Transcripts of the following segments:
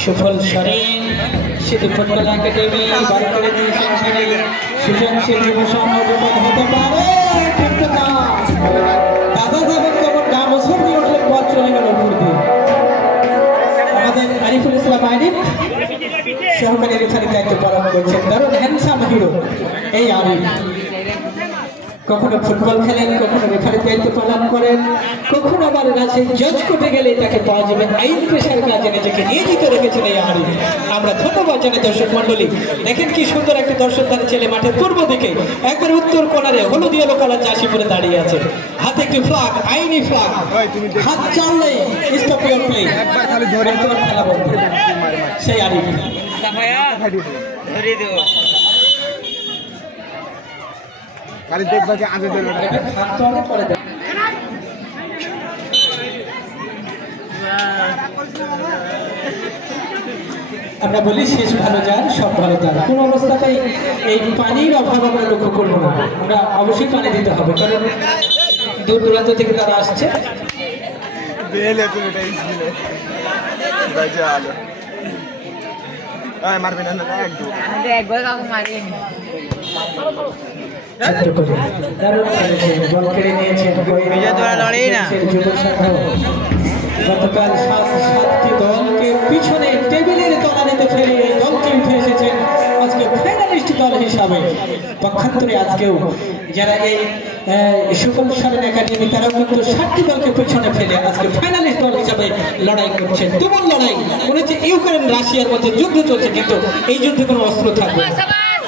সুফল শরীর সিদ্ধি ফুটবল একাডেমি বার করে দিয়েছেন সৃজনশীল যুবসংঘ বিপদ হতে পারে, কিন্তু না, দাদা যাবেন কেমন গা বছর দিয়ে উঠলে পথ চলে গেল উপর দিয়ে। আমাদের আরিফুল ইসলাম আরিফ সহকারী রেফারির দায়িত্ব পালন করছেন, দারুণ হ্যান্ডসাম হিরো এই আরিফ। কখনো ফুটবল খেলেন, কখনো রেফারির দায়িত্ব পালন করেন, কখনো আবার রাজশাহী জজ কোর্টে গেলে তাকে পাওয়া যাবে আইন পেশার কাজে নিজেকে নিয়োজিত রেখেছেন এই আরিফ। আমরা ধন্যবাদ জানাই দর্শক মন্ডলী। দেখেন কি সুন্দর একটা দর্শকদার ছেলে মাঠের পূর্ব দিকে একবার উত্তর কোণারে হলুদ ইয়েলো কালার জার্সি পরে দাঁড়িয়ে আছে, হাতে একটি ফ্ল্যাগ, আইনি ফ্ল্যাগ, হাত চাললেই স্টপ ইউর প্লে, খেলা বন্ধ। সেই আরিফ খালি দেখবা যে আগে দেবে আমরা বলি শেষ ভালো যার সব ভালো তার। কোন অবস্থাতেই এই পানির অভাব আমরা লক্ষ্য করবো না, আমরা অবশ্যই পানি দিতে হবে, কারণ দূর দূরান্ত থেকে তারা আসছে। মারবে না একদম গতকাল সাতটি দলকে পিছনে টেবিলের তলানিতে ফেলে এই দলকে উঠে এসেছেন আজকে ফাইনালিস্ট দল হিসাবে। পক্ষান্তরে আজকেও যারা এই সুফল শরীর একাডেমি তারাও কিন্তু 7টি দলকে পিছনে ফেলে আজকে ফাইনালিস্ট দল হিসাবে লড়াই করছেন। তুমুল লড়াই, মনে হচ্ছে ইউক্রেন রাশিয়ার মধ্যে যুদ্ধ চলছে, কিন্তু এই যুদ্ধে কোনো অস্ত্র থাকবে না,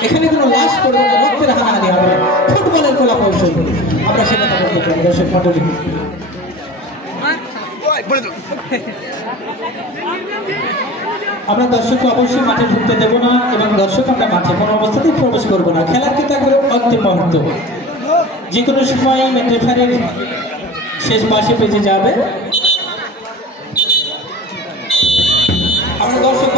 এখানে কোনো লাশ পড়বে না, রক্তের হানাহানি হবে না, ফুটবলের কলা কৌশল। আমরা সেটা বলতে পারি দর্শক মন্ডলী। আমরা দর্শককে অবশ্যই মাঠে ঢুকতে দেবো না, এবং দর্শক আমরা মাঠে কোনো অবস্থাতেই প্রবেশ করবো না। খেলার কিন্তু একবারে অন্তিম মুহূর্ত, যে কোনো সময় রেফারির শেষ বাঁশি বেজে যাবে। আমরা দর্শক